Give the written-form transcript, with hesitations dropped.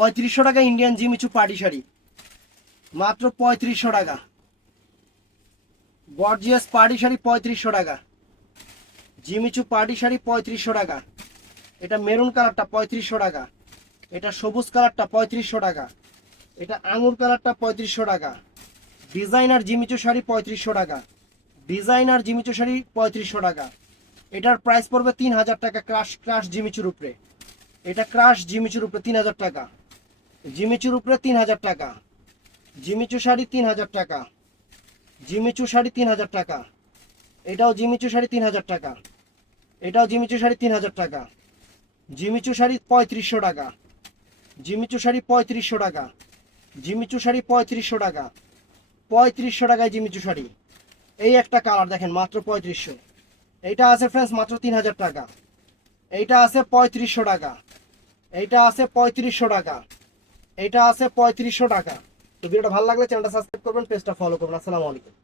3500 টাকা Indian Jimmy Choo party sari, মাত্র 3500 টাকা। গর্জিয়াস পার্টি শাড়ি 3500 টাকা, জিমিচু পার্টি শাড়ি 3500 টাকা। এটা মেরুন কালারটা 3500 টাকা, এটা সবুজ কালারটা 3500 টাকা, এটা আঙুর কালারটা 3500 টাকা। ডিজাইনার জিমিচু শাড়ি 3500 টাকা, ডিজাইনার জিমিচু শাড়ি 3500 টাকা। এটার প্রাইস পড়বে 3000 টাকা ক্রাশ জিমিচুর উপরে। এটা ক্রাশ জিমিচুর উপরে 3000 টাকা, জিমিচুর উপরে 3000 টাকা। জিমিচু শাড়ি 3000 টাকা, জিমিচু শাড়ি 3000 টাকা। এটাও জিমিচু শাড়ি 3000 টাকা, এটাও জিমিচু শাড়ি 3000 টাকা। জিমিচু শাড়ি 3500 টাকা, জিমিচু শাড়ি 3500 টাকা, জিমিচু শাড়ি 3500 টাকা। 3500 টাকায় জিমিচু শাড়ি। এই একটা কালার দেখেন মাত্র 3500। এইটা আছে ফ্রেন্ডস মাত্র 3000 টাকা। এইটা আছে 3500 টাকা, এইটা আছে 3500 টাকা, এইটা আছে 3500 টাকা। তো ভিডিওটা ভালো লাগলে চ্যানেলটা সাবস্ক্রাইব করবেন, পেজটা ফলো করবেন। আসসালামু আলাইকুম।